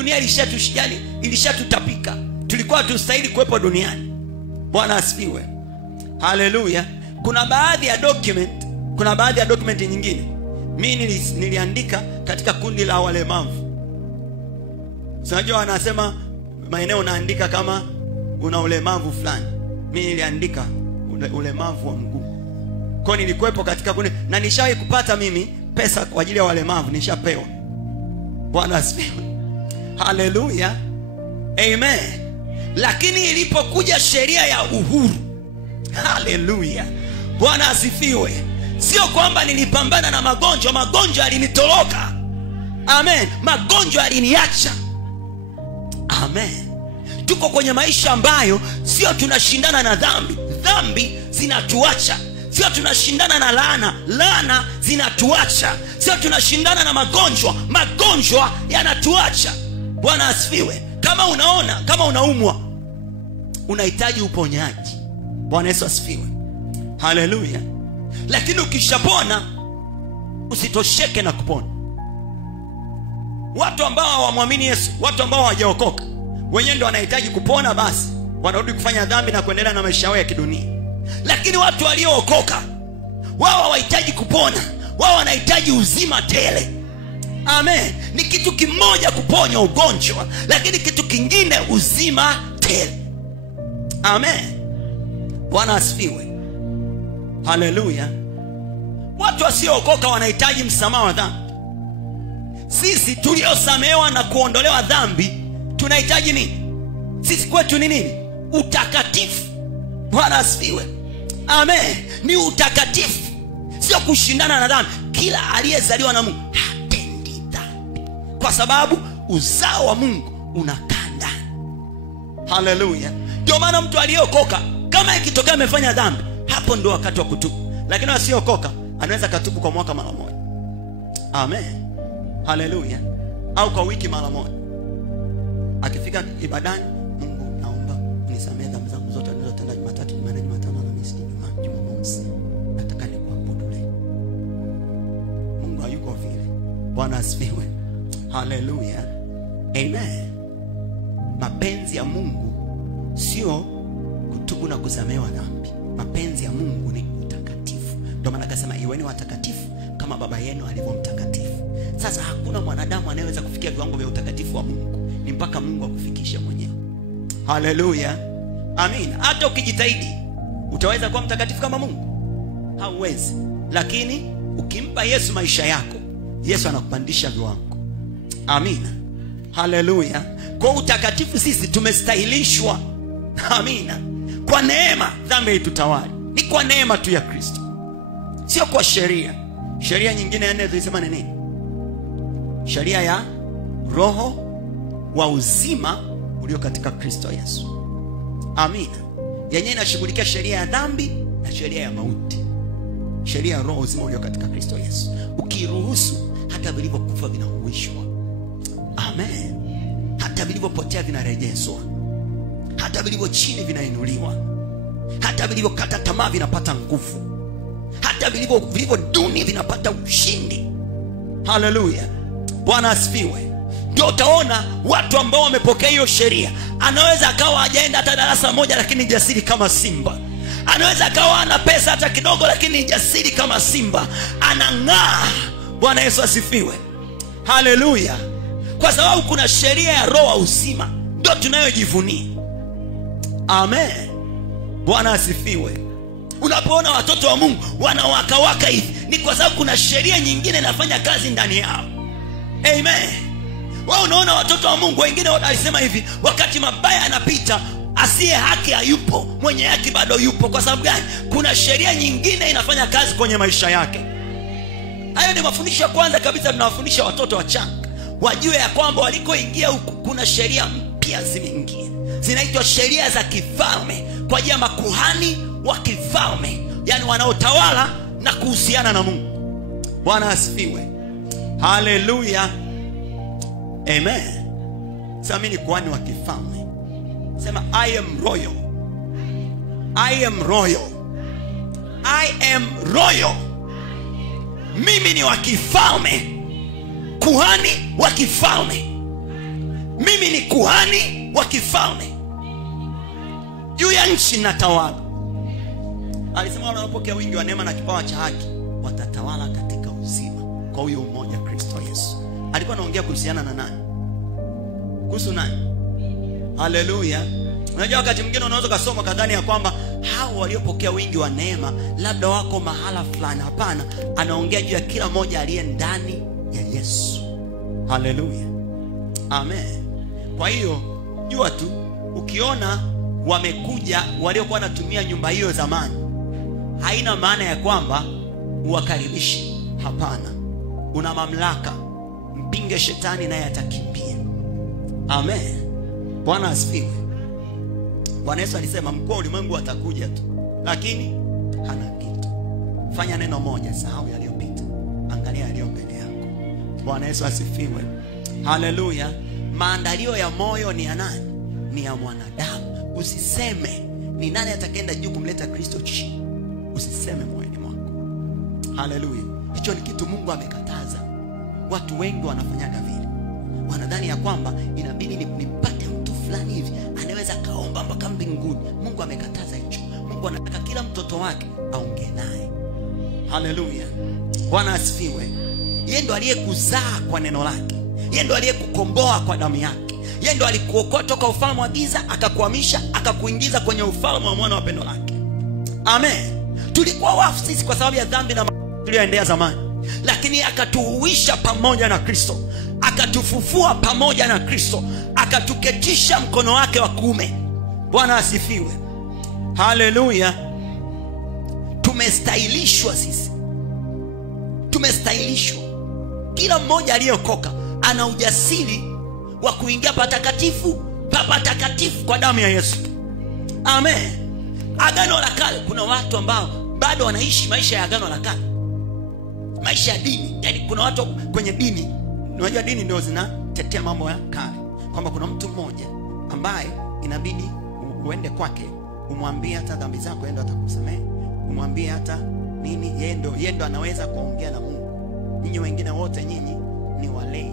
dunia ilishatutapika. Tulikuwa tustahili kuwepo duniani. Bwana asifiwe. Haleluya. Kuna baadhi ya document nyingine mimi niliandika katika kundi la walemavu. Unajua wanasema maeneo naandika kama una ulemavu fulani. Mimi niliandika ulemavu wa mguu. Kwa nilikuwepo katika kundi na nishawahi kupata mimi pesa kwa ajili ya walemavu, nishapewa. Bwana asifiwe. Haleluya. Amen. Lakini ilipokuja sheria ya uhuru, haleluya, Bwana asifiwe, sio kwamba nilipambana na magonjwa yalinitoroka. Amen. Magonjwa yaliniacha. Amen. Tuko kwenye maisha ambayo sio tunashindana na dhambi zinatuacha. Sio tunashindana na laana zinatuacha. Sio tunashindana na magonjwa yanatuacha. Bwana asifiwe. Kama unaumwa, unahitaji uponyaji. Bwana Yesu asifiwe. Haleluya. Lakini ukishapona, usitosheke na kupona. Watu ambao hawamwamini Yesu, watu ambao hawajaokoka, wenyewe ndio wanahitaji kupona, basi wanarudi kufanya dhambi na kuendelea na maisha yao ya kidunia. Lakini watu waliookoka, wao hawahitaji kupona, wao wanahitaji uzima tele. Amen. Ni kitu kimoja kuponya ugonjwa, lakini kitu kingine uzima tele. Amen. Bwana asifiwe. Haleluya. Watu wasiookoka wanahitaji msamaha wa dhambi. Sisi tuliosamehewa na kuondolewa dhambi tunahitaji nini? Sisi kwetu ni nini? Utakatifu. Bwana asifiwe. Amen. Ni utakatifu, sio kushindana na dhambi. Kila aliyezaliwa na Mungu hatendi dhambi, kwa sababu uzao wa Mungu unakaa ndani. Haleluya. Ndio maana mtu aliyeokoka kama ikitokea amefanya dhambi, hapo ndio wakati wa kutubu. Lakini asiyeokoka anaweza katubu kwa mwaka mara moja. Amen. Haleluya. Au kwa wiki mara moja. Akifika ibadani, Mungu naomba unisamehe dhambi zangu zote nilizotenda Jumatatu, Jumanne, Jumatano, Alhamisi, Ijumaa, Jumamosi. Nataka nikuabudu leo. Mungu hayuko vile. Bwana asifiwe. Haleluya. Amen. Mapenzi ya Mungu sio kutubu na kusamehewa dhambi. Mapenzi ya Mungu ni utakatifu. Ndio maana akasema iweni watakatifu kama baba yenu alivyo mtakatifu. Sasa hakuna mwanadamu anayeweza kufikia viwango vya utakatifu wa Mungu. Ni mpaka Mungu akufikishe mwenyewe. Haleluya. Amin. Hata ukijitahidi, utaweza kuwa mtakatifu kama Mungu? Hauwezi. Lakini ukimpa Yesu maisha yako, Yesu anakupandisha viwango. Amina. Haleluya. Kwa utakatifu sisi tumestahilishwa. Amina. Kwa neema, dhambi haitutawali. Ni kwa neema tu ya Kristo, sio kwa sheria. Sheria nyingine ya nne tulisema nini? Sheria ya roho wa uzima ulio katika Kristo Yesu. Amina. Yenyewe inashughulikia sheria ya dhambi na sheria ya mauti. Sheria ya roho uzima ulio katika Kristo Yesu, ukiruhusu, hata vilivyokufa vinahuishwa. Amen. Hata vilivyopotea vinarejeshwa. Hata vilivyo chini vinainuliwa. Hata vilivyokata tamaa vinapata nguvu. Hata vilivyo duni vinapata ushindi. Haleluya. Bwana asifiwe. Ndio utaona watu ambao wamepokea hiyo sheria, anaweza akawa hajaenda hata darasa moja lakini jasiri kama simba. Anaweza akawa ana pesa hata kidogo lakini jasiri kama simba. Anang'aa. Bwana Yesu asifiwe. Haleluya. Kwa sababu kuna sheria ya roho uzima, ndio tunayojivunia. Amen. Bwana asifiwe. Unapoona watoto wa Mungu wanawaka hivi, ni kwa sababu kuna sheria nyingine inafanya kazi ndani yao. Amen. Wao unaona watoto wa Mungu wengine walisema hivi, wakati mabaya yanapita, asiye haki hayupo, mwenye haki bado yupo. Kwa sababu gani? Kuna sheria nyingine inafanya kazi kwenye maisha yake. Hayo ni mafundisho ya kwanza kabisa tunawafundisha watoto wachanga. Wajue ya kwamba walikoingia huku kuna sheria mpya zimeingia. Zinaitwa sheria za kifalme, kwa ajili ya makuhani wa kifalme, yani wanaotawala na kuhusiana na Mungu. Bwana asifiwe. Haleluya. Amen. Sasa mimi ni kuhani wa kifalme. Sema I am royal. I am royal. I am royal. Mimi ni wa kifalme, kuhani wa kifalme. mimi ni kuhani wa kifalme, juu ya nchi natawala. Alisema wanapokea wingi wa neema na kipawa cha haki watatawala katika uzima kwa huyo mmoja Kristo Yesu. Alikuwa anaongea kuhusiana na nani? Kuhusu nani? Haleluya. Unajua wakati mwingine unaweza kusoma kadhani ya kwamba hao waliopokea wingi wa neema labda wako mahala fulani. Hapana, anaongea juu ya kila mmoja aliye ndani ya Yesu. Haleluya. Amen. Kwa hiyo jua tu, ukiona wamekuja waliokuwa wanatumia nyumba hiyo zamani, haina maana ya kwamba uwakaribishi. Hapana, una mamlaka. Mpinge shetani naye atakimbia. Amen. Bwana asifiwe. Bwana Yesu alisema mkuu wa ulimwengu atakuja tu, lakini hana kitu. Fanya neno moja, sahau yaliyopita, angalia yaliyo mbele yako. Bwana Yesu asifiwe. Haleluya. Maandalio ya moyo ni ya nani? Ni ya mwanadamu. Usiseme ni nani atakenda juu kumleta Kristo chini. Usiseme moyoni mwako. Haleluya. Hicho ni kitu Mungu amekataza. Watu wengi wanafanyaga vile. Wanadhani ya kwamba inabidi nipate mtu fulani hivi anaweza kaomba mpaka mbinguni. Mungu amekataza hicho. Mungu anataka kila mtoto wake aongee naye. Haleluya. Bwana asifiwe. Yeye ndo aliyekuzaa kwa neno lake. Yeye ndo aliyekukomboa kwa damu yake. Yeye ndo alikuokoa toka ufalme wa giza akakuhamisha akakuingiza kwenye ufalme wa mwana wa pendo lake. Amen. Tulikuwa wafu sisi kwa sababu ya dhambi na tuliyoendea zamani, lakini akatuhuisha pamoja na Kristo, akatufufua pamoja na Kristo, akatuketisha mkono wake wa kuume. Bwana asifiwe. Haleluya. Tumestahilishwa sisi. Tumestahilishwa. Kila mmoja aliyeokoka ana ujasiri wa kuingia patakatifu, patakatifu kwa damu ya Yesu. Amen. Agano la kale, kuna watu ambao bado wanaishi maisha ya agano la kale, maisha ya dini. Yaani kuna watu kwenye dini, unajua dini ndio zinatetea mambo ya kale, kwamba kuna mtu mmoja ambaye inabidi uende kwake, umwambie hata dhambi zako yeye ndo atakusamehe, umwambie hata nini, yeye ndo anaweza kuongea na Mungu. Nyinyi wengine wote nyinyi ni walei.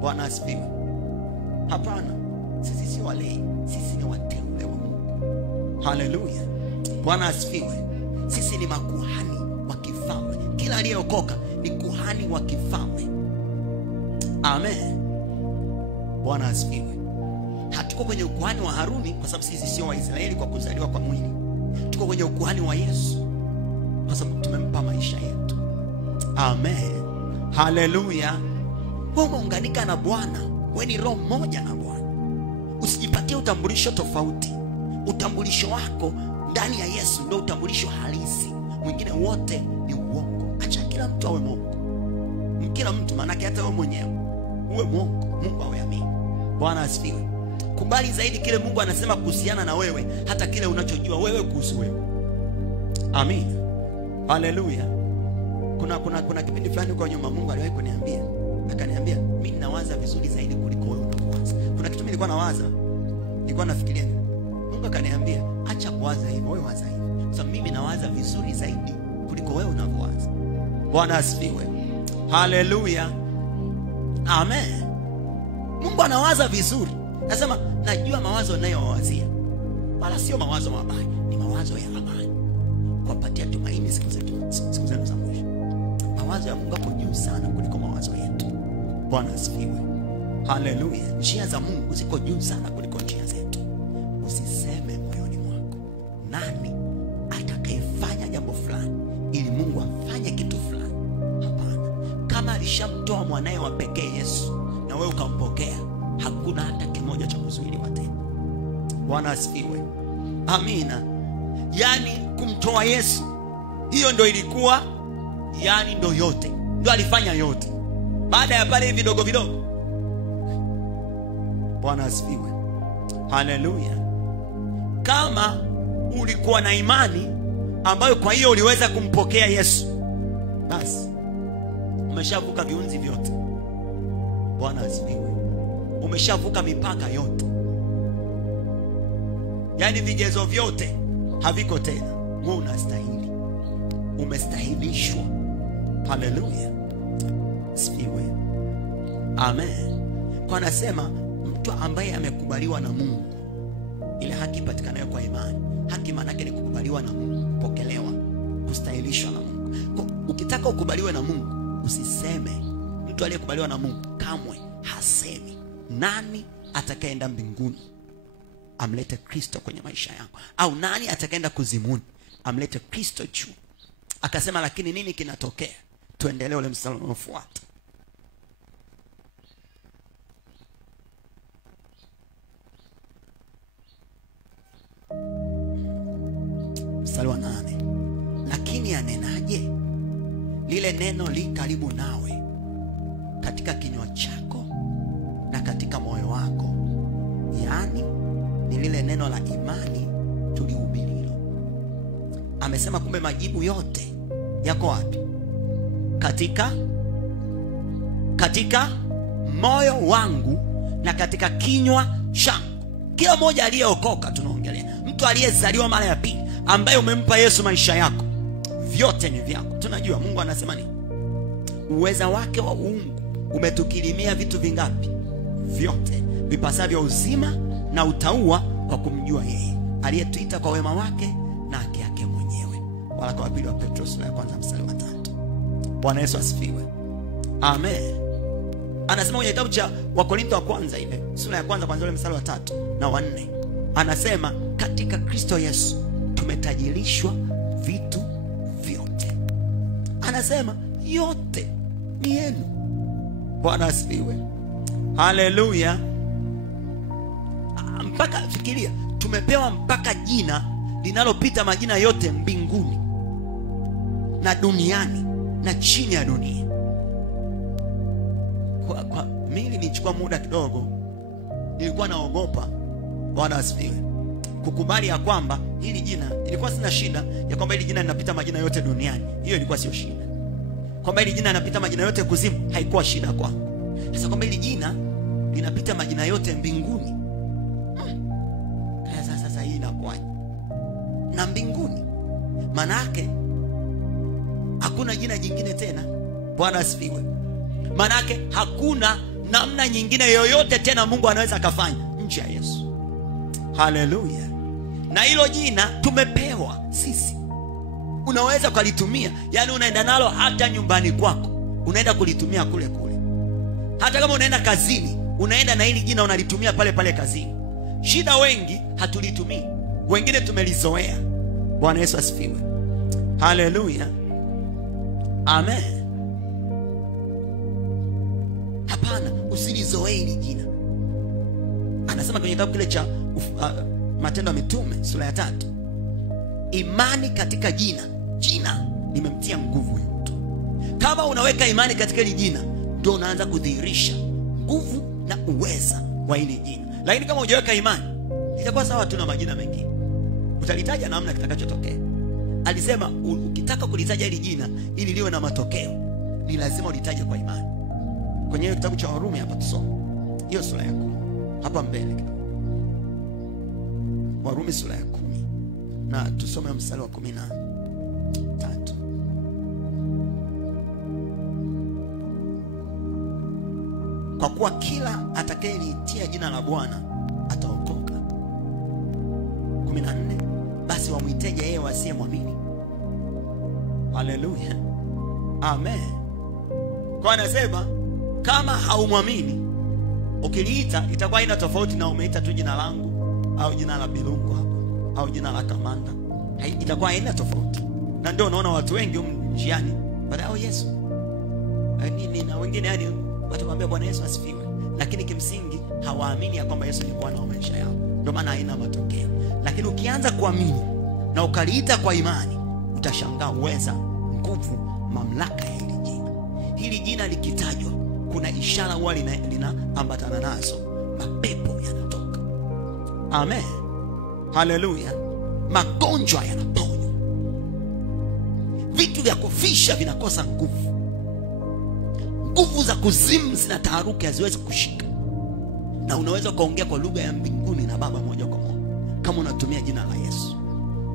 Bwana asifiwe. Hapana, sisi si walei, sisi ni wateule wa Mungu. Haleluya. Bwana asifiwe. Sisi ni makuhani wa kifalme. Kila aliyeokoka ni kuhani wa kifalme. Amen. Bwana asifiwe. Hatuko kwenye ukuhani wa Haruni kwa sababu sisi sio Waisraeli kwa kuzaliwa kwa mwili. Tuko kwenye ukuhani wa Yesu kwa sababu tumempa maisha yetu. Amen. Haleluya. Wewe umeunganika na Bwana. Wewe ni roho moja na Bwana. Usijipatie utambulisho tofauti. Utambulisho wako ndani ya Yesu ndio utambulisho halisi. Mwingine wote ni uongo. Acha kila mtu awe Mungu. Kila mtu, maana hata wewe mwenyewe uwe Mungu. Mungu awe amini. Bwana asifiwe. Kubali zaidi kile Mungu anasema kuhusiana na wewe, hata kile unachojua wewe kuhusu wewe. Amin. Haleluya. Kuna kipindi fulani kwa nyuma Mungu aliwahi kuniambia, akaniambia mimi ninawaza vizuri zaidi kuliko wewe unavyowaza. Kuna kitu mimi nilikuwa nawaza, nilikuwa nafikiria. Mungu akaniambia acha kuwaza hivyo, wewe waza hivyo. Sasa mimi nawaza vizuri zaidi kuliko wewe unavyowaza. Bwana asifiwe. Haleluya. Amen. Mungu anawaza vizuri. Nasema najua mawazo ninayowazia wala sio mawazo mabaya, ni mawazo ya amani, kuwapatia tumaini siku zenu za mwisho. Mawazo ya Mungu hapo juu sana kuliko mawazo yetu. Bwana asifiwe. Haleluya. Njia za Mungu ziko juu sana kuliko njia zetu. Usiseme moyoni mwako nani atakayefanya jambo fulani ili Mungu afanye kitu fulani. Hapana. Kama alishamtoa mwanae wa pekee Yesu na wewe ukampokea, hakuna hata kimoja cha kuzuiliwa tena. Bwana asifiwe. Amina. Yani kumtoa Yesu, hiyo ndio ilikuwa, yani ndio yote, ndio alifanya yote. Baada ya pale vidogo vidogo. Bwana asifiwe. Haleluya. Kama ulikuwa na imani ambayo kwa hiyo uliweza kumpokea Yesu, basi umeshavuka viunzi vyote. Bwana asifiwe. Umeshavuka mipaka yote. Yani vigezo vyote haviko tena. Wewe unastahili. Umestahilishwa. Haleluya. Asifiwe. Amen. Kwa nasema mtu ambaye amekubaliwa na Mungu, ile haki ipatikanayo kwa imani. Haki maana yake ni kukubaliwa na Mungu, kupokelewa, kustahilishwa na Mungu. Kwa ukitaka ukubaliwe na Mungu, usiseme. Mtu aliyekubaliwa na Mungu kamwe hasemi nani atakayeenda mbinguni, amlete Kristo kwenye maisha yangu, au nani atakayeenda kuzimuni, amlete Kristo juu. Akasema lakini nini kinatokea? Tuendelee ule mstari unaofuata. Mstari wa 8. Lakini anenaje? Lile neno li karibu nawe, katika kinywa chako na katika moyo wako, yaani ni lile neno la imani tulihubirilo. Amesema kumbe majibu yote yako wapi? Katika moyo wangu na katika kinywa changu. Kila mmoja aliyeokoka, tunaongelea mtu aliyezaliwa mara ya pili, ambaye umempa Yesu maisha yako, vyote ni vyako. Tunajua Mungu anasema nini? Uweza wake wa uungu umetukirimia vitu vingapi? Vyote vipasavyo uzima na utauwa kwa kumjua yeye aliyetuita kwa wema wake na haki yake mwenyewe. Waraka wa pili wa Petro sura ya 1 mstari wa 3. Bwana Yesu asifiwe. Amen. Anasema kwenye kitabu cha Wakorintho wa kwanza ile sura ya 1 kuanzia mstari wa 3 na wa 4. Anasema katika Kristo Yesu tumetajirishwa vitu vyote. Anasema yote ni yenu. Bwana asifiwe. Haleluya. Mpaka fikiria, tumepewa mpaka jina linalopita majina yote mbinguni na duniani na chini ya dunia. Kwa mimi nichukua muda kidogo, nilikuwa naogopa, Bwana asifiwe, kukubali ya kwamba hili jina, ilikuwa sina shida ya kwamba hili jina linapita majina yote duniani. Hiyo ilikuwa sio shida. Kwamba hili jina linapita majina yote kuzimu, haikuwa shida kwangu. Sasa kwamba hili jina linapita majina yote mbinguni, sasa hii inakuwa na mbinguni, maana yake hakuna jina jingine tena. Bwana asifiwe. Maana yake hakuna namna nyingine yoyote tena Mungu anaweza akafanya nje ya Yesu. Haleluya. Na hilo jina tumepewa sisi. Unaweza kulitumia, yani unaenda nalo hata nyumbani kwako, unaenda kulitumia kule kule. Hata kama unaenda kazini, unaenda na hili jina unalitumia pale pale kazini. Shida wengi hatulitumii, wengine tumelizoea. Bwana Yesu asifiwe. Haleluya. Amen. Hapana, usilizoee hili jina. Anasema kwenye kitabu kile cha Matendo ya Mitume sura ya 3, imani katika jina limemtia nguvu huyu mtu. Kama unaweka imani katika hili jina, ndio unaanza kudhihirisha nguvu na uweza wa hili jina. Lakini kama hujaweka imani, itakuwa sawa tu na majina mengine, utalitaja namna kitakachotokea. Alisema ukitaka kulitaja hili jina ili liwe na matokeo, ni lazima ulitaje kwa imani. Kwenye kitabu cha Warumi hapa tusome hiyo sura ya 10 hapa mbele kidogo. Warumi sura ya 10 na tusome mstari wa 13. Kwa kuwa kila atakayeliitia jina la Bwana ataokoka. 14. Basi wamwiteje yeye wasiyemwamini? Haleluya. Amen. Kwa anasema kama haumwamini, ukiliita itakuwa ina tofauti na umeita tu jina langu au jina la Bilungu hapo au jina la Kamanda. Itakuwa haina tofauti. Na ndio unaona watu wengi njiani baada Yesu nini, na wengine yani watu waambia Bwana Yesu asifiwe, lakini kimsingi hawaamini ya kwamba Yesu ni Bwana wa maisha yao. Ndio maana haina matokeo. Lakini ukianza kuamini na ukaliita kwa imani, utashangaa uweza, nguvu, mamlaka ya hili jina. Hili jina likitajwa, kuna ishara huwa linaambatana nazo. Mapepo yanatoka. Amen. Haleluya. Magonjwa yanaponywa. Vitu vya kufisha vinakosa nguvu. Nguvu za kuzimu zinataharuki, haziwezi kushika. Na unaweza kuongea kwa lugha ya mbinguni na Baba moja kwa moja kama unatumia jina la Yesu.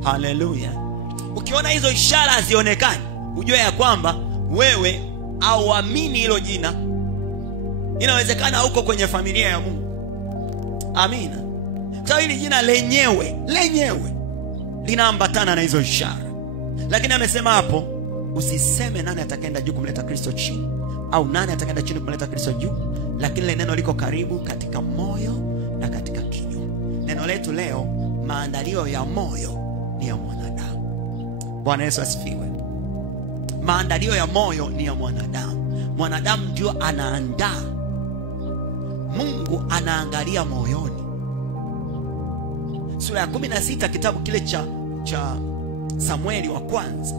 Haleluya. Ukiona hizo ishara hazionekani, ujue ya kwamba wewe au amini hilo jina. Inawezekana huko kwenye familia ya Mungu, Amina. Kwa hili jina lenyewe linaambatana na hizo ishara. Lakini amesema hapo, usiseme nani atakaenda juu kumleta Kristo chini, au nani atakaenda chini kumleta Kristo juu, lakini ile neno liko karibu katika moyo na katika kinywa. Neno letu leo, maandalio ya moyo ni ya mwanadamu. Bwana Yesu asifiwe. Maandalio ya moyo ni ya mwanadamu. Mwanadamu ndio anaandaa, Mungu anaangalia moyoni. Sura ya 16 kitabu kile cha Samueli wa kwanza.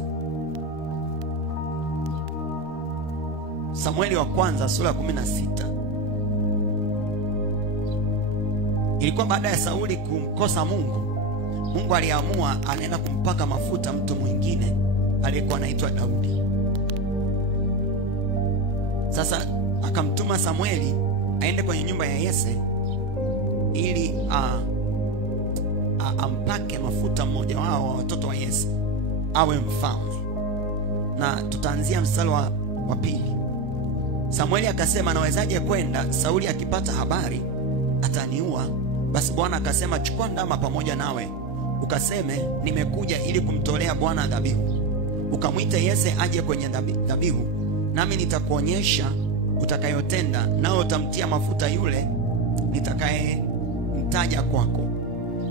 Samueli wa kwanza sura ya 16. Ilikuwa baada ya Sauli kumkosa Mungu. Mungu aliamua anaenda kumpaka mafuta mtu mwingine aliyekuwa anaitwa Daudi. Sasa akamtuma Samueli aende kwenye nyumba ya Yese ili ampake mafuta mmoja wao wa watoto wa Yese awe mfalme. Na tutaanzia mstari wa 2. Samueli akasema, nawezaje kwenda? Sauli akipata habari ataniua. Basi Bwana akasema, chukua ndama pamoja nawe, ukaseme, nimekuja ili kumtolea Bwana dhabihu. Ukamwite Yese aje kwenye dhabihu, nami nitakuonyesha utakayotenda, nao utamtia mafuta yule nitakaye mtaja kwako.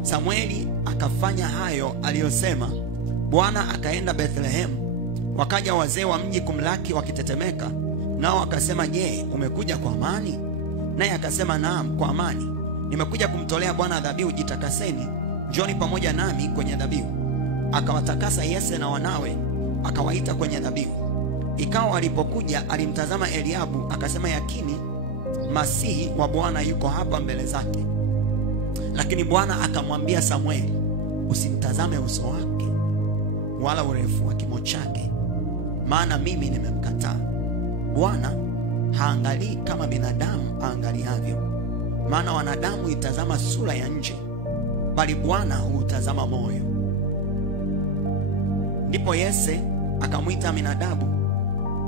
Samueli akafanya hayo aliyosema. Bwana akaenda Bethlehem. Wakaja wazee wa mji kumlaki wakitetemeka, nao akasema, je, umekuja kwa amani? Naye akasema, naam, kwa amani. Nimekuja kumtolea Bwana dhabihu, jitakaseni, njoni pamoja nami kwenye dhabihu. Akawatakasa Yese na wanawe, akawaita kwenye dhabihu. Ikawa alipokuja alimtazama Eliabu, akasema, yakini Masihi wa Bwana yuko hapa mbele zake. Lakini Bwana akamwambia Samueli, usimtazame uso wake wala urefu wa kimo chake, maana mimi nimemkataa. Bwana haangalii kama binadamu aangaliavyo, maana wanadamu itazama sura ya nje, bali Bwana hutazama moyo. Ndipo Yese akamwita Aminadabu,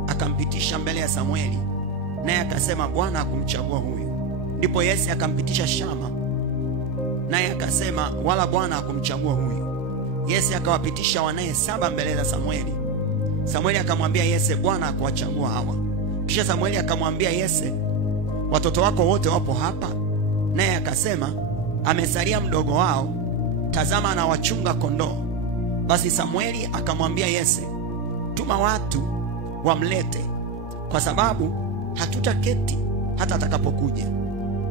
akampitisha mbele ya Samueli, naye akasema, Bwana hakumchagua huyu. Ndipo Yese akampitisha Shama, naye akasema, wala Bwana hakumchagua huyu. Yese akawapitisha wanae 7 mbele za Samueli. Samueli akamwambia Yese, Bwana hakuwachagua hawa. Kisha Samueli akamwambia Yese, watoto wako wote wapo hapa? Naye akasema, amesalia mdogo wao, tazama anawachunga kondoo. Basi Samueli akamwambia Yese, tuma watu wamlete, kwa sababu hatutaketi hata atakapokuja.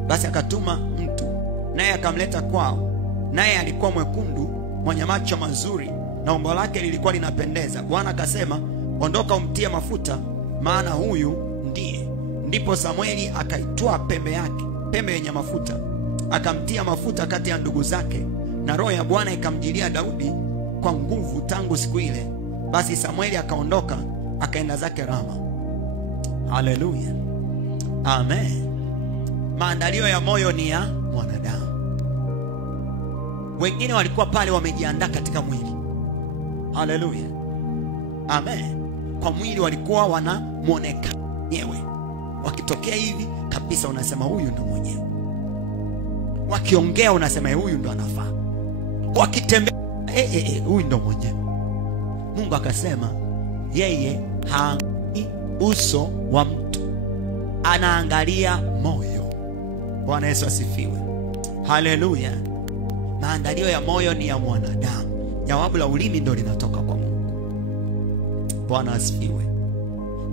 Basi akatuma mtu, naye akamleta kwao. Naye alikuwa mwekundu, mwenye macho mazuri, na umbo lake lilikuwa linapendeza. Bwana akasema, ondoka umtie mafuta, maana huyu ndiye. Ndipo Samueli akaitoa pembe yake, pembe yenye mafuta, akamtia mafuta kati ya ndugu zake, na roho ya Bwana ikamjilia Daudi kwa nguvu tangu siku ile. Basi Samueli akaondoka akaenda zake Rama. Haleluya, amen. Maandalio ya moyo ni ya mwanadamu. Wengine walikuwa pale wamejiandaa katika mwili. Haleluya, amen. Kwa mwili walikuwa wana muonekano mwenyewe, wakitokea hivi kabisa unasema huyu ndo mwenyewe, wakiongea unasema huyu ndo anafaa, wakitembea huyu ndo mwenyewe. Mungu akasema yeye haangalii uso wa mtu, anaangalia moyo. Bwana Yesu asifiwe. Haleluya. Maandalio ya moyo ni ya mwanadamu. Jawabu la ulimi ndo linatoka kwa Mungu. Bwana asifiwe.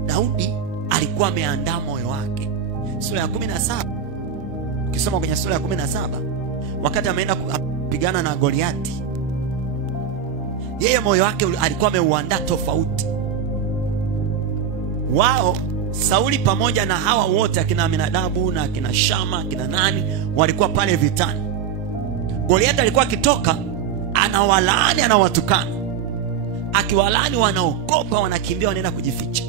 Daudi alikuwa ameandaa moyo wake. Sura ya 17, ukisoma kwenye sura ya 17, wakati ameenda kupigana na Goliati, yeye moyo wake alikuwa ameuandaa tofauti. Wao Sauli pamoja na hawa wote akina Aminadabu na akina Shama akina nani walikuwa pale vitani. Goliati alikuwa akitoka anawalaani, anawatukana. Akiwalaani wanaogopa, wanakimbia, wanaenda kujificha.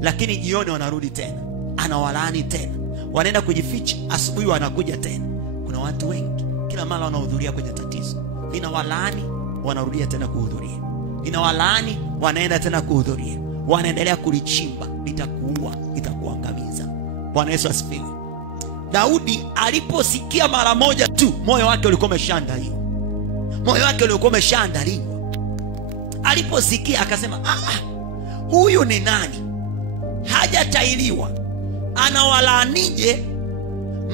Lakini jioni wanarudi tena, anawalaani tena, wanaenda kujificha. Asubuhi wanakuja tena. Kuna watu wengi kila mara wanahudhuria kwenye tatizo. Ninawalaani, wanarudia tena kuhudhuria. Ninawalaani, wanaenda tena kuhudhuria. Wanaendelea kulichimba, litakuua, litakuangamiza. Bwana Yesu asifiwe. Daudi aliposikia mara moja tu, moyo wake ulikuwa umeshaandaliwa. Moyo wake ulikuwa umeshaandaliwa. Aliposikia akasema, huyu ni nani? Hajatailiwa, anawalaanije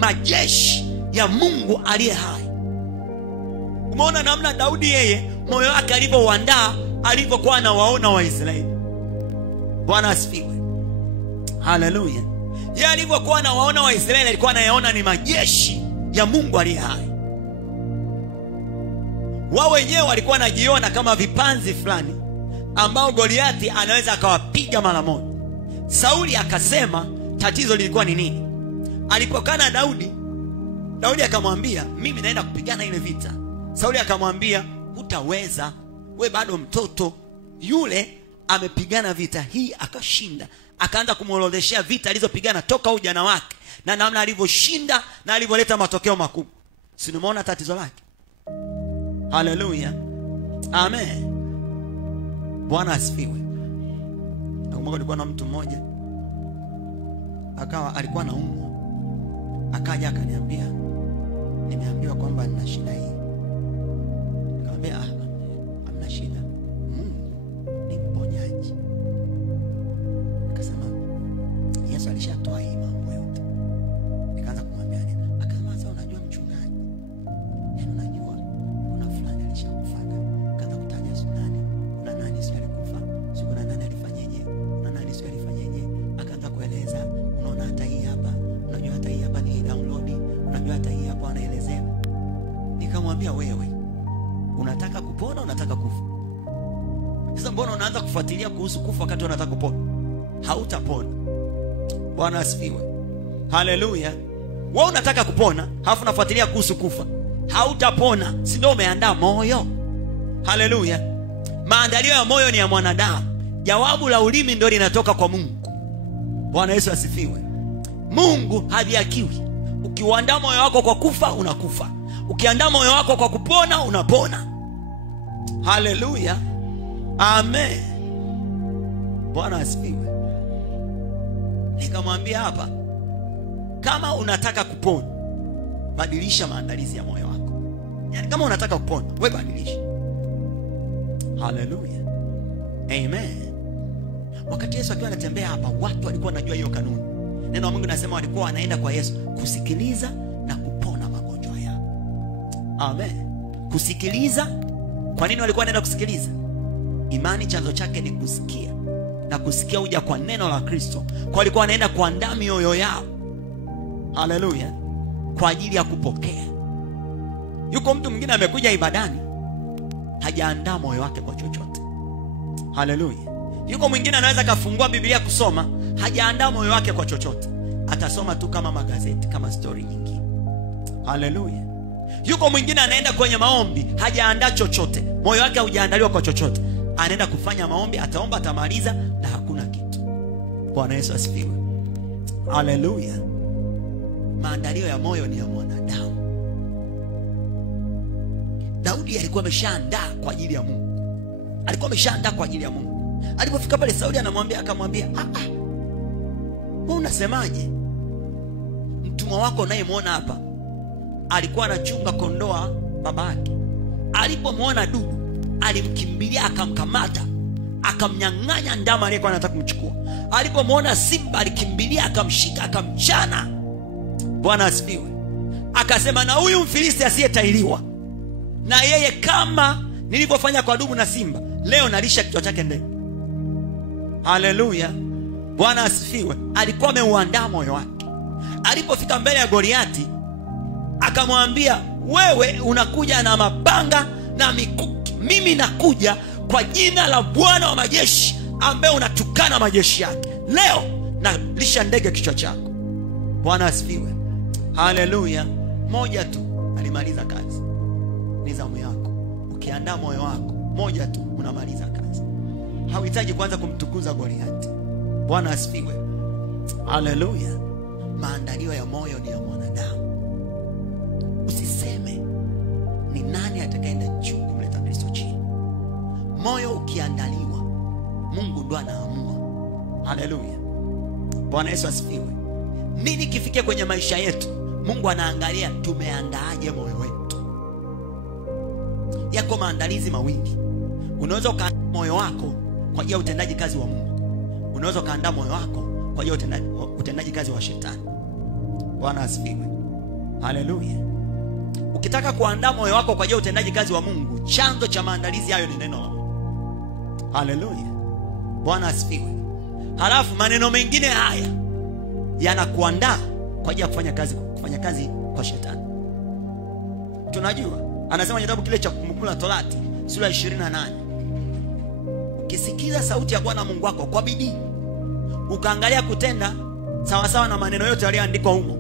majeshi ya Mungu aliye hai. Umeona namna Daudi yeye moyo wake alivyoandaa, alivyokuwa anawaona Waisraeli. Bwana asifiwe. Haleluya. Yeye alivyokuwa anawaona Waisraeli alikuwa anayaona ni majeshi ya Mungu aliye hai. Wao wenyewe walikuwa wanajiona kama vipanzi fulani ambao Goliathi anaweza akawapiga mara moja. Sauli akasema tatizo lilikuwa ni nini? Alipokana Daudi akamwambia, mimi naenda kupigana ile vita. Sauli akamwambia, hutaweza, we bado mtoto. Yule amepigana vita hii akashinda. Akaanza kumuorodheshea vita alizopigana toka ujana wake na namna alivyoshinda na alivyoleta matokeo makubwa. Si umeona tatizo lake? Haleluya. Amen. Bwana asifiwe. Nakumbuka kulikuwa na mtu mmoja alikuwa anaumwa. Akaja akaniambia, nimeambiwa kwamba nina shida hii. Nikamwambia, hamna shida, Mungu ni mponyaji. Akasema Yesu alishatoa hii mambo yote. Nikaanza kumwambia nini? Akasema, sasa unajua mchungaji, unajua kuna fulani alishakufaga. Kaanza kutaja sunani, kuna nani sio alikufa, sio kuna nani alifanyeje, kuna nani sio alifanyeje. Akaanza kueleza, unaona hata hii hapa, unajua hata hii hapa ni download, unajua hata hii hapa anaelezea. Nikamwambia, wewe unataka kupona, unataka kufa? Sasa mbona unaanza kufuatilia kuhusu kufa wakati unataka kupona? Hautapona. Bwana asifiwe. Haleluya. Wewe unataka kupona, halafu unafuatilia kuhusu kufa. Hautapona. Si ndio umeandaa moyo? Haleluya. Maandalio ya moyo ni ya mwanadamu. Jawabu la ulimi ndio linatoka kwa Mungu. Bwana Yesu asifiwe. Mungu hadhihakiwi. Ukiandaa moyo wako kwa kufa, unakufa. Ukiandaa moyo wako kwa kupona, unapona. Haleluya. Amen. Bwana asifiwe. Nikamwambia hapa, kama unataka kupona, badilisha maandalizi ya moyo wako. Yaani kama unataka kupona, wewe badilisha. Haleluya. Amen. Wakati Yesu akiwa anatembea hapa, watu walikuwa wanajua hiyo kanuni. Neno la Mungu linasema walikuwa wanaenda kwa Yesu kusikiliza na kupona magonjwa yao. Amen. Kusikiliza. Kwa nini walikuwa wanaenda kusikiliza? Imani chanzo chake ni kusikia. Na kusikia huja kwa neno la Kristo. Kwa walikuwa wanaenda kuandaa mioyo yao. Haleluya. Kwa ajili ya kupokea. Yuko mtu mwingine amekuja ibadani, hajaandaa moyo wake kwa chochote. Haleluya. Yuko mwingine anaweza kafungua Biblia kusoma, hajaandaa moyo wake kwa chochote. Atasoma tu kama magazeti, kama story nyingine. Haleluya. Yuko mwingine anaenda kwenye maombi, hajaandaa chochote. Moyo wake haujaandaliwa kwa chochote. Anaenda kufanya maombi, ataomba, atamaliza na hakuna kitu. Bwana Yesu asifiwe. Haleluya. Maandalio ya moyo ni ya mwanadamu. Daudi alikuwa ameshaandaa kwa ajili ya Mungu. Alikuwa ameshaandaa kwa ajili ya Mungu. Alipofika pale Sauli akamwambia, wewe unasemaje? Mtumwa wako unayemwona hapa alikuwa anachunga kondoa babake. Alipomwona dubu, alimkimbilia, akamkamata, akamnyang'anya ndama aliyekuwa anataka kumchukua. Alipomwona simba, alikimbilia, akamshika, akamchana. Bwana asifiwe. Akasema, na huyu Mfilisti asiyetailiwa, na yeye kama nilivyofanya kwa dubu na simba, leo nalisha kichwa chake ndege. Haleluya. Bwana asifiwe. Alikuwa ameuandaa moyo wake. Alipofika mbele ya Goliathi, akamwambia, wewe unakuja na mapanga na mikuki, mimi nakuja kwa jina la Bwana wa majeshi ambaye unatukana majeshi yake. Leo nalisha ndege kichwa chako. Bwana asifiwe. Haleluya. Moja tu alimaliza kazi. Ni zamu yako. Ukiandaa moyo wako, moja tu unamaliza kazi. Hauhitaji kwanza kumtukuza Goliathi. Bwana asifiwe. Haleluya. Maandalio ya moyo ni ya mwanadamu. Usiseme ni nani atakayeenda juu kumleta Kristo chini. Moyo ukiandaliwa, Mungu ndo anaamua. Haleluya. Bwana Yesu asifiwe. Nini kifike kwenye maisha yetu? Mungu anaangalia tumeandaaje moyo wetu. Yako maandalizi mawili. Unaweza ukaandaa moyo wako kwa ajili ya utendaji kazi wa Mungu. Unaweza ukaandaa moyo wako kwa ajili ya utendaji kazi wa shetani. Bwana asifiwe. Haleluya. Ukitaka kuandaa moyo wako kwa ajili ya utendaji kazi wa Mungu, chanzo cha maandalizi hayo ni neno la Mungu. Haleluya. Bwana asifiwe. Halafu maneno mengine haya yanakuandaa kwa ajili ya kufanya kazi kwa shetani. Tunajua anasema kitabu kile cha Kumbukumbu la Torati sura 28, ukisikiza sauti ya Bwana Mungu wako kwa bidii, ukaangalia kutenda sawa sawa na maneno yote yaliyoandikwa humo,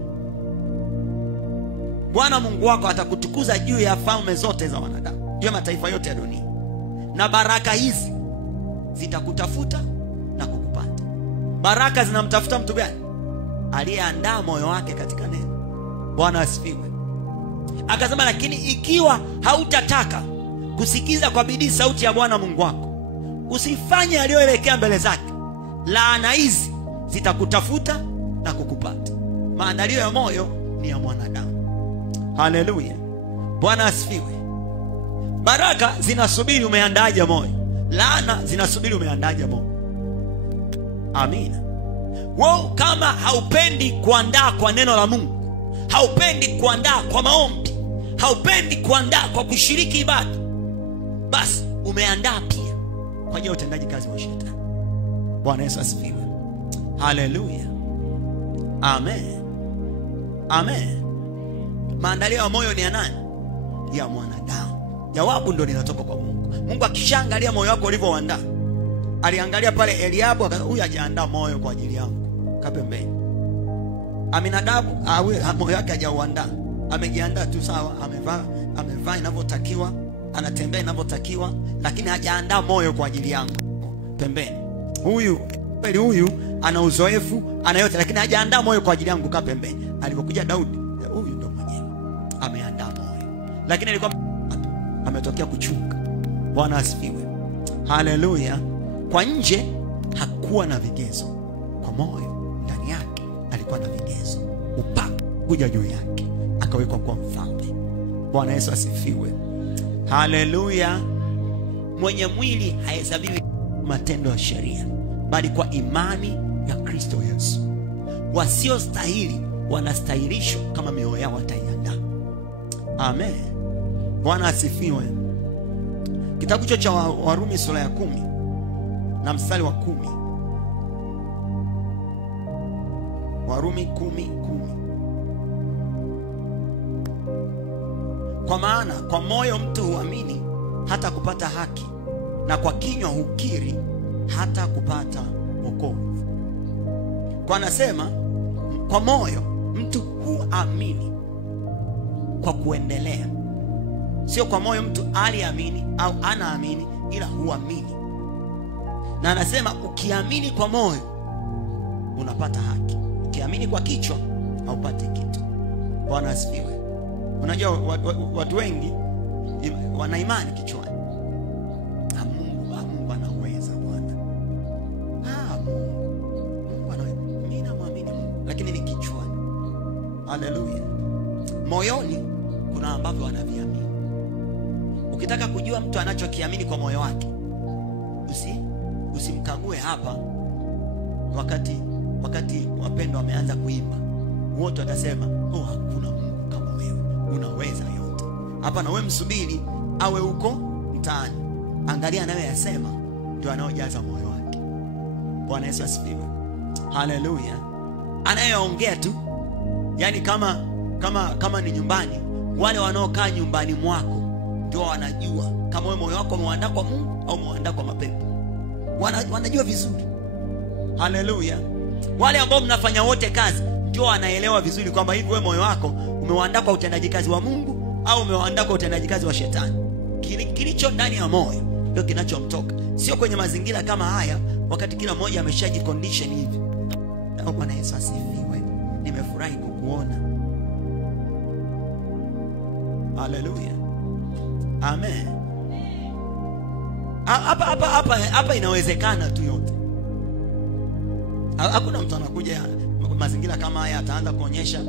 Bwana Mungu wako atakutukuza juu ya falme zote za wanadamu, juu ya mataifa yote ya dunia, na baraka hizi zitakutafuta na kukupata. Baraka zinamtafuta mtu gani? Aliyeandaa moyo wake katika neno. Bwana asifiwe. Akasema lakini ikiwa hautataka kusikiza kwa bidii sauti ya Bwana Mungu wako, usifanye aliyoelekea mbele zake, laana hizi zitakutafuta na kukupata. Maandalio ya moyo ni ya mwanadamu. Haleluya. Bwana asifiwe. Baraka zinasubiri umeandaaje moyo. Laana zinasubiri umeandaaje moyo. Amina. Wewe kama haupendi kuandaa kwa neno la Mungu, haupendi kuandaa kwa maombi, haupendi kuandaa kwa kushiriki ibada, basi umeandaa pia kwa ajili ya utendaji kazi wa shetani. Bwana Yesu asifiwe. Haleluya. Amen. Amen. Maandalio ya moyo ni ya nani? Ya mwanadamu. Jawabu ndio linatoka kwa Mungu. Mungu akishaangalia moyo wako ulivyoandaa, aliangalia pale Eliabu, huyu hajaandaa moyo kwa ajili yangu, kapembeni. Aminadabu moyo wake hajauandaa, amejiandaa tu sawa, amevaa inavyotakiwa, anatembea inavyotakiwa, lakini hajaandaa moyo kwa ajili yangu, pembeni. Huyu ana uzoefu, ana yote, lakini hajaandaa moyo kwa ajili yangu, kaa pembeni. Alipokuja Daudi, huyu ndio mwenyewe ameandaa moyo, lakini alikuwa ametokea kuchunga. Bwana asifiwe. Haleluya. Kwa nje hakuwa na vigezo, kwa moyo ndani yake alikuwa na vigezo. Upako kuja juu yake, akawekwa kwa mfalme. Bwana Yesu asifiwe. Haleluya. Mwenye mwili hahesabiwi matendo ya sheria, bali kwa imani ya Kristo Yesu. Wasiostahili wanastahilishwa kama mioyo yao wataiandaa. Amen. Bwana asifiwe. Kitabu cha Warumi sura ya 10 na mstari wa 10. Warumi 10:10. Kwa maana kwa moyo mtu huamini hata kupata haki, na kwa kinywa hukiri hata kupata wokovu. Kwa anasema kwa moyo mtu huamini kwa kuendelea, sio kwa moyo mtu aliamini au anaamini, ila huamini. Na anasema ukiamini kwa moyo unapata haki, ukiamini kwa kichwa haupati kitu. Bwana asifiwe. Unajua watu wengi wana imani kichwani, Mungu anaweza Bwana, Mungu anaweza, mimi naamini Mungu, lakini ni kichwani. Haleluya. Moyoni kuna ambavyo wanaviamini. Ukitaka kujua mtu anachokiamini kwa moyo wake, usimkague hapa wakati wapendwa wameanza kuimba, wote watasema hakuna Mungu kama wewe, unaweza yote. Hapa na wewe msubiri awe huko mtaani, angalia nawe yasema, ndio anaojaza moyo wake. Bwana Yesu asifiwe. Haleluya. Anayeongea tu, yani kama ni nyumbani, wale wanaokaa nyumbani mwako ndio wanajua kama wewe moyo wako umeandaa kwa Mungu au umeandaa kwa mapepo. Wanajua vizuri. Haleluya. Wale ambao mnafanya wote kazi ndio wanaelewa vizuri kwamba hivi wewe moyo wako umeandaa kwa utendaji kazi wa Mungu au umeandaa kwa utendaji kazi wa shetani. Kilicho ndani ya moyo ndio kinachomtoka, sio kwenye mazingira kama haya, wakati kila mmoja ameshajicondition hivi. Bwana Yesu asifiwe. Nimefurahi kukuona. Haleluya. Amen. Hapa inawezekana tu yote. Hakuna mtu anakuja mazingira kama haya ataanza kuonyesha